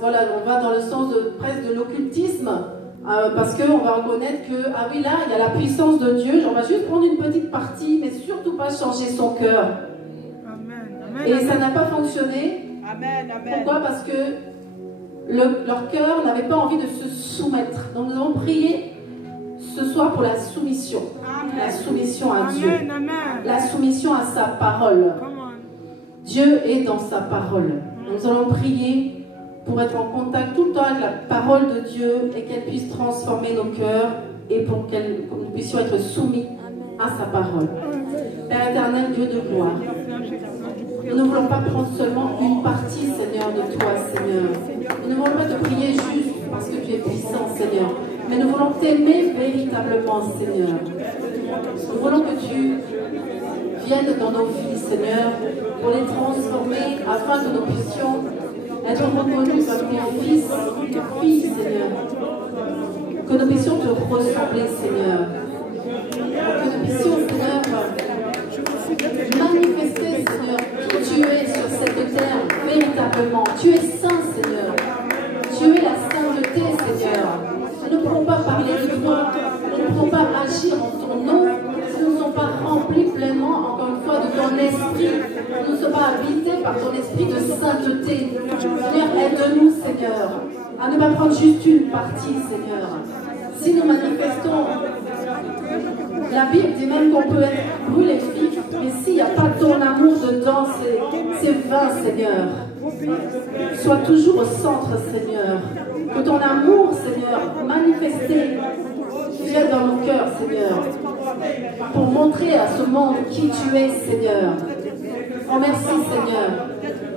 voilà, on va dans le sens presque de l'occultisme, parce qu'on va reconnaître que, ah oui, là, il y a la puissance de Dieu, on va juste prendre une petite partie, mais surtout pas changer son cœur. Et ça n'a pas fonctionné. Amen, amen. Pourquoi? Parce que leur cœur n'avait pas envie de se soumettre. Donc nous avons prié ce soir pour la soumission. Amen. La soumission à Dieu. Amen. La soumission à sa parole. Dieu est dans sa parole. Nous allons prier pour être en contact tout le temps avec la parole de Dieu et qu'elle puisse transformer nos cœurs et pour que nous puissions être soumis à sa parole. Père éternel, Dieu de gloire, nous ne voulons pas prendre seulement une partie, Seigneur, de toi, Seigneur. Nous ne voulons pas te prier juste parce que tu es puissant, Seigneur. Mais nous voulons t'aimer véritablement, Seigneur. Nous voulons que tu viennes dans nos vies, Seigneur, pour les transformer afin que nous puissions être reconnus comme tes fils, tes filles, Seigneur. Que nous puissions te ressembler, Seigneur. Que nous puissions, Seigneur, manifester, Seigneur, qui tu es sur cette terre, véritablement. Tu es saint, Seigneur. Tu es la sainteté, Seigneur. Nous ne pourrons pas parler de toi, nous ne pourrons pas agir en ton nom si nous ne sommes pas remplis pleinement, encore une fois, de ton esprit. Nous ne sommes pas habités par ton esprit de sainteté. Seigneur, aide-nous, Seigneur, à ne pas prendre juste une partie, Seigneur. Si nous manifestons, la Bible dit même qu'on peut être brûlé vif, mais s'il n'y a pas ton amour dedans, c'est vain, Seigneur. Sois toujours au centre, Seigneur. Que ton amour, Seigneur, manifesté, vienne dans nos cœurs, Seigneur, pour montrer à ce monde qui tu es, Seigneur. Oh, merci, Seigneur.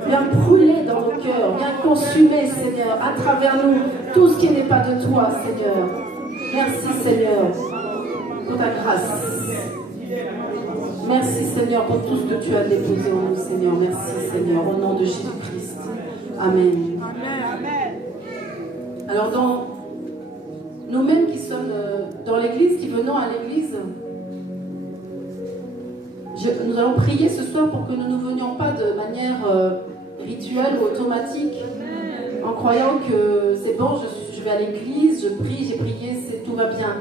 Viens brûler dans nos cœurs, viens consumer, Seigneur, à travers nous, tout ce qui n'est pas de toi, Seigneur. Merci, Seigneur, pour ta grâce. Merci, Seigneur, pour tout ce que tu as déposé en nous, Seigneur. Merci, Seigneur, au nom de Jésus-Christ. Amen. Alors, dans nous-mêmes qui sommes dans l'église, qui venons à l'église, nous allons prier ce soir pour que nous ne venions pas de manière rituelle ou automatique, en croyant que c'est bon, je vais à l'église, je prie, j'ai prié, tout va bien.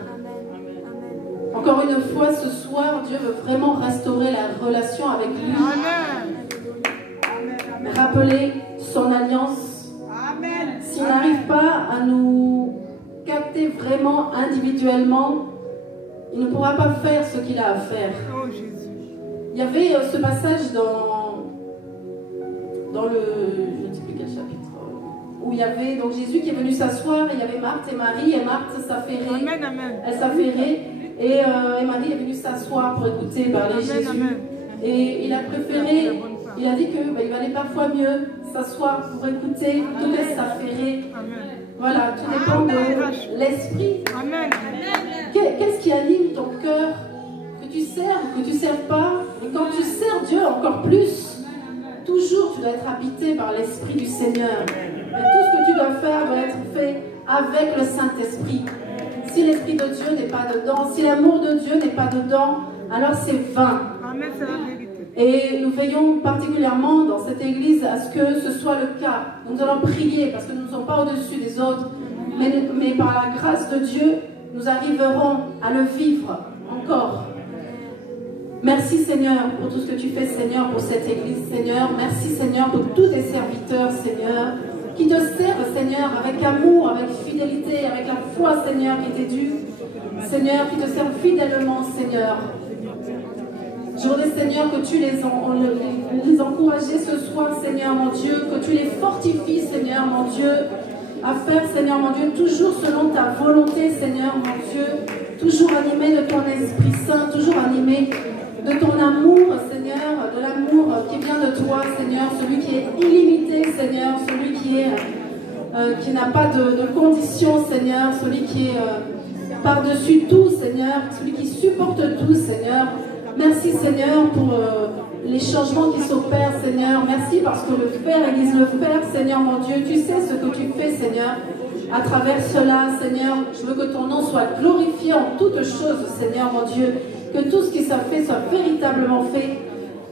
Encore une fois, ce soir, Dieu veut vraiment restaurer la relation avec lui. Rappeler son alliance. S'il n'arrive pas à nous capter vraiment individuellement, il ne pourra pas faire ce qu'il a à faire. Il y avait ce passage dans le, je ne sais plus quel chapitre, où il y avait donc Jésus qui est venu s'asseoir, et il y avait Marthe et Marie, et Marthe s'affairait, elle s'affairait, et Marie est venue s'asseoir pour écouter parler Jésus. Et il a préféré, il a dit que il valait parfois mieux s'asseoir pour écouter que de s'affairer. Voilà, tout dépend de l'esprit. Qu'est-ce qui anime ton cœur? Que tu sers ou que tu ne sers pas? Et quand tu sers Dieu encore plus, toujours tu dois être habité par l'Esprit du Seigneur. Et tout ce que tu dois faire doit être fait avec le Saint-Esprit. Si l'Esprit de Dieu n'est pas dedans, si l'amour de Dieu n'est pas dedans, alors c'est vain. Et nous veillons particulièrement dans cette église à ce que ce soit le cas. Nous allons prier parce que nous ne sommes pas au-dessus des autres, mais par la grâce de Dieu, nous arriverons à le vivre encore. Merci, Seigneur, pour tout ce que tu fais, Seigneur, pour cette église, Seigneur. Merci, Seigneur, pour tous tes serviteurs, Seigneur, qui te servent, Seigneur, avec amour, avec fidélité, avec la foi, Seigneur, qui t'est due. Seigneur, qui te servent fidèlement, Seigneur. Je voudrais, Seigneur, que tu les encourages ce soir, Seigneur, mon Dieu, que tu les fortifies, Seigneur, mon Dieu, à faire, Seigneur, mon Dieu, toujours selon ta volonté, Seigneur, mon Dieu, toujours animé de ton Esprit Saint, toujours animé de ton amour, Seigneur, de l'amour qui vient de toi, Seigneur, celui qui est illimité, Seigneur, celui qui n'a pas de conditions, Seigneur, celui qui est par-dessus tout, Seigneur, celui qui supporte tout, Seigneur. Merci, Seigneur, pour les changements qui s'opèrent, Seigneur. Merci parce que le faire église le faire, Seigneur, mon Dieu. Tu sais ce que tu fais, Seigneur. À travers cela, Seigneur, je veux que ton nom soit glorifié en toutes choses, Seigneur, mon Dieu. Que tout ce qui soit fait soit véritablement fait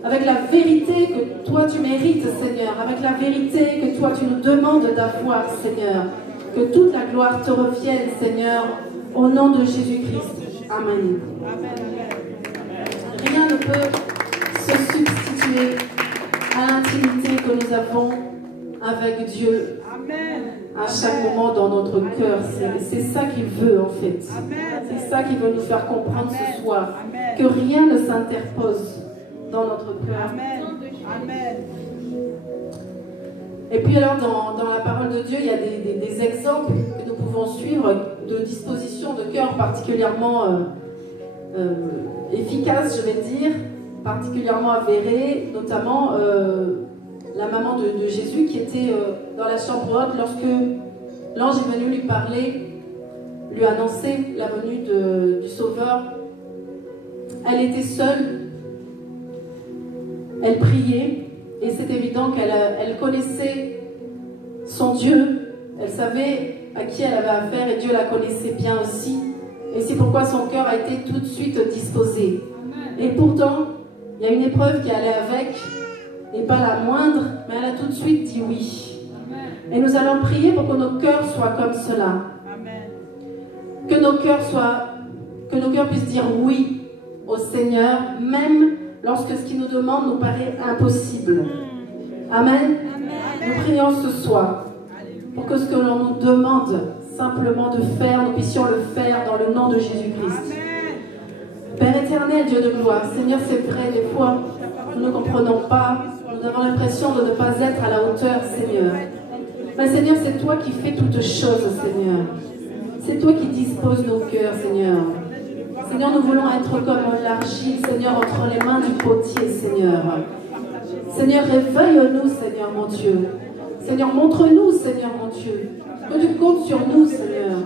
avec la vérité que toi tu mérites, Seigneur. Avec la vérité que tu nous demandes d'avoir, Seigneur. Que toute la gloire te revienne, Seigneur, au nom de Jésus-Christ. Amen. Rien ne peut se substituer à l'intimité que nous avons avec Dieu à chaque moment dans notre cœur. C'est ça qu'il veut en fait. C'est ça qu'il veut nous faire comprendre ce soir. Que rien ne s'interpose dans notre cœur. Et puis alors dans la parole de Dieu, il y a des exemples que nous pouvons suivre de dispositions de cœur particulièrement efficaces, je vais dire, particulièrement avérées, notamment la maman de Jésus qui était dans la chambre haute lorsque l'ange est venu lui parler, lui annoncer la venue du Sauveur. Elle était seule, elle priait et c'est évident qu'elle connaissait son Dieu, elle savait à qui elle avait affaire et Dieu la connaissait bien aussi. Et c'est pourquoi son cœur a été tout de suite disposé. Et pourtant, il y a une épreuve qui allait avec, et pas la moindre, mais elle a tout de suite dit oui. Et nous allons prier pour que nos cœurs soient comme cela. Que nos cœurs puissent dire oui au Seigneur, même lorsque ce qu'il nous demande nous paraît impossible. Amen. Nous prions ce soir pour que ce que l'on nous demande simplement de faire, nous puissions le faire dans le nom de Jésus-Christ. Père éternel, Dieu de gloire, Seigneur, c'est vrai, des fois, nous ne comprenons pas, nous avons l'impression de ne pas être à la hauteur, Seigneur. Mais Seigneur, c'est toi qui fais toutes choses, Seigneur. C'est toi qui disposes nos cœurs, Seigneur. Seigneur, nous voulons être comme l'argile, Seigneur, entre les mains du potier, Seigneur. Seigneur, réveille-nous, Seigneur, mon Dieu. Seigneur, montre-nous, Seigneur, mon Dieu, que tu comptes sur nous, Seigneur.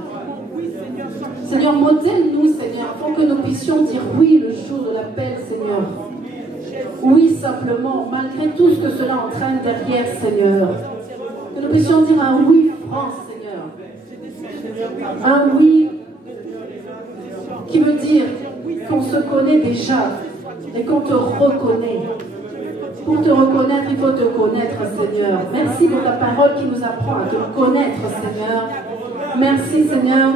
Seigneur, modèle-nous, Seigneur, pour que nous puissions dire oui le jour de l'appel, Seigneur. Oui, simplement, malgré tout ce que cela entraîne derrière, Seigneur. Que nous puissions dire un oui franc, Seigneur. Un oui qui veut dire qu'on se connaît déjà et qu'on te reconnaît. Pour te reconnaître, il faut te connaître, Seigneur. Merci pour ta parole qui nous apprend à te connaître, Seigneur. Merci, Seigneur,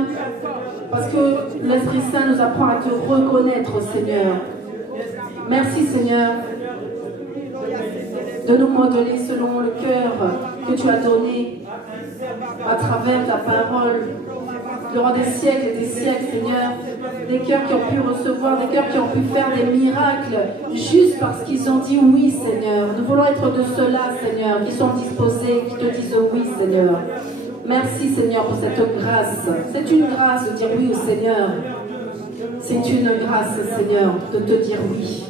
parce que l'Esprit Saint nous apprend à te reconnaître, Seigneur. Merci, Seigneur, de nous modeler selon le cœur que tu as donné à travers ta parole. Durant des siècles et des siècles, Seigneur, des cœurs qui ont pu recevoir, des cœurs qui ont pu faire des miracles, juste parce qu'ils ont dit oui, Seigneur. Nous voulons être de ceux-là, Seigneur, qui sont disposés, qui te disent oui, Seigneur. Merci, Seigneur, pour cette grâce. C'est une grâce de dire oui au Seigneur. C'est une grâce, Seigneur, de te dire oui.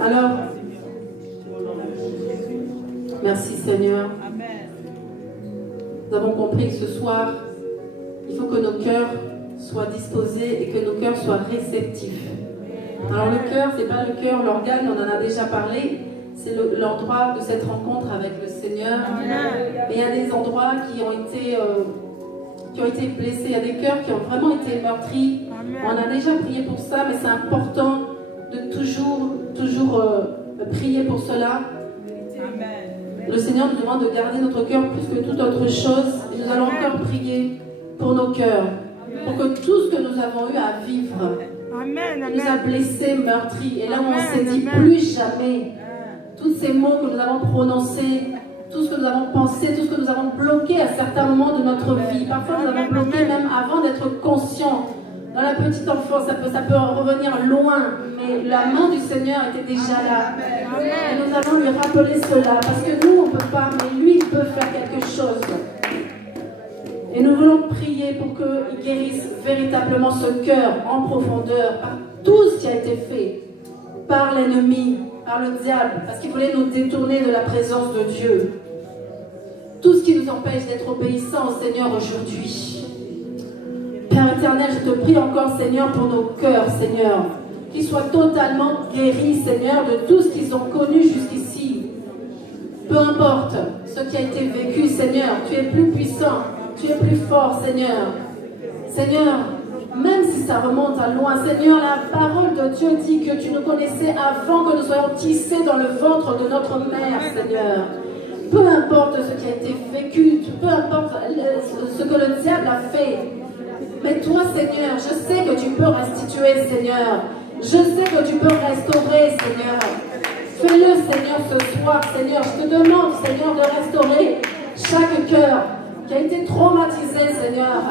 Alors, merci, Seigneur. Nous avons compris que ce soir, il faut que nos cœurs soient disposés et que nos cœurs soient réceptifs. Alors le cœur, ce n'est pas le cœur, l'organe, on en a déjà parlé. C'est l'endroit de cette rencontre avec le Seigneur. Mais il y a des endroits qui ont été blessés. Il y a des cœurs qui ont vraiment été meurtris. On a déjà prié pour ça, mais c'est important de toujours prier pour cela. Le Seigneur nous demande de garder notre cœur plus que toute autre chose. Et nous allons encore prier pour nos cœurs. Pour que tout ce que nous avons eu à vivre nous a blessés, meurtris. Et là où on s'est dit plus jamais, tous ces mots que nous avons prononcés, tout ce que nous avons pensé, tout ce que nous avons bloqué à certains moments de notre vie. Parfois nous avons bloqué même avant d'être conscients. Dans la petite enfance, ça peut revenir loin, mais la main du Seigneur était déjà là. Et nous allons lui rappeler cela, parce que nous, on ne peut pas, mais lui, il peut faire quelque chose. Et nous voulons prier pour qu'il guérisse véritablement ce cœur en profondeur, par tout ce qui a été fait, par l'ennemi, par le diable, parce qu'il voulait nous détourner de la présence de Dieu. Tout ce qui nous empêche d'être obéissants au Seigneur aujourd'hui. Père éternel, je te prie encore, Seigneur, pour nos cœurs, Seigneur, qu'ils soient totalement guéris, Seigneur, de tout ce qu'ils ont connu jusqu'ici. Peu importe ce qui a été vécu, Seigneur, tu es plus puissant, tu es plus fort, Seigneur. Seigneur, même si si ça remonte à loin. Seigneur, la parole de Dieu dit que tu nous connaissais avant que nous soyons tissés dans le ventre de notre mère, Seigneur. Peu importe ce qui a été vécu, peu importe ce que le diable a fait. Mais toi, Seigneur, je sais que tu peux restituer, Seigneur. Je sais que tu peux restaurer, Seigneur. Fais-le, Seigneur, ce soir, Seigneur. Je te demande, Seigneur, de restaurer chaque cœur qui a été traumatisé, Seigneur,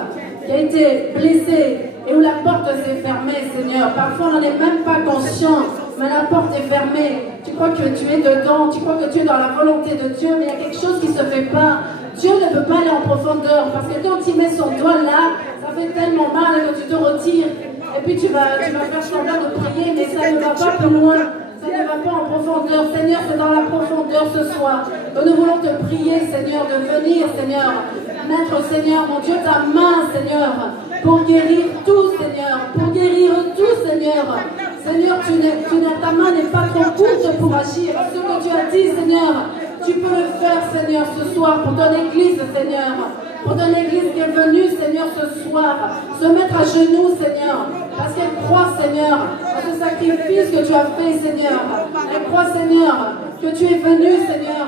qui a été blessé et où la porte s'est fermée, Seigneur. Parfois, on n'en est même pas conscient, mais la porte est fermée. Tu crois que tu es dedans, tu crois que tu es dans la volonté de Dieu, mais il y a quelque chose qui ne se fait pas. Dieu ne peut pas aller en profondeur, parce que quand il met son doigt là, ça fait tellement mal que tu te retires. Et puis tu vas faire semblant de prier, mais ça ne va pas plus loin. Ça ne va pas en profondeur. Seigneur, c'est dans la profondeur ce soir que nous voulons te prier, Seigneur, de venir, Seigneur. Mettre, Seigneur, mon Dieu, ta main, Seigneur, pour guérir tout, Seigneur. Pour guérir tout, Seigneur. Seigneur, ta main n'est pas trop courte pour agir. Ce que tu as dit, Seigneur, tu peux le faire, Seigneur, ce soir, pour ton Église, Seigneur. Pour ton Église qui est venue, Seigneur, ce soir. Se mettre à genoux, Seigneur. Parce qu'elle croit, Seigneur, à ce sacrifice que tu as fait, Seigneur. Elle croit, Seigneur, que tu es venu, Seigneur.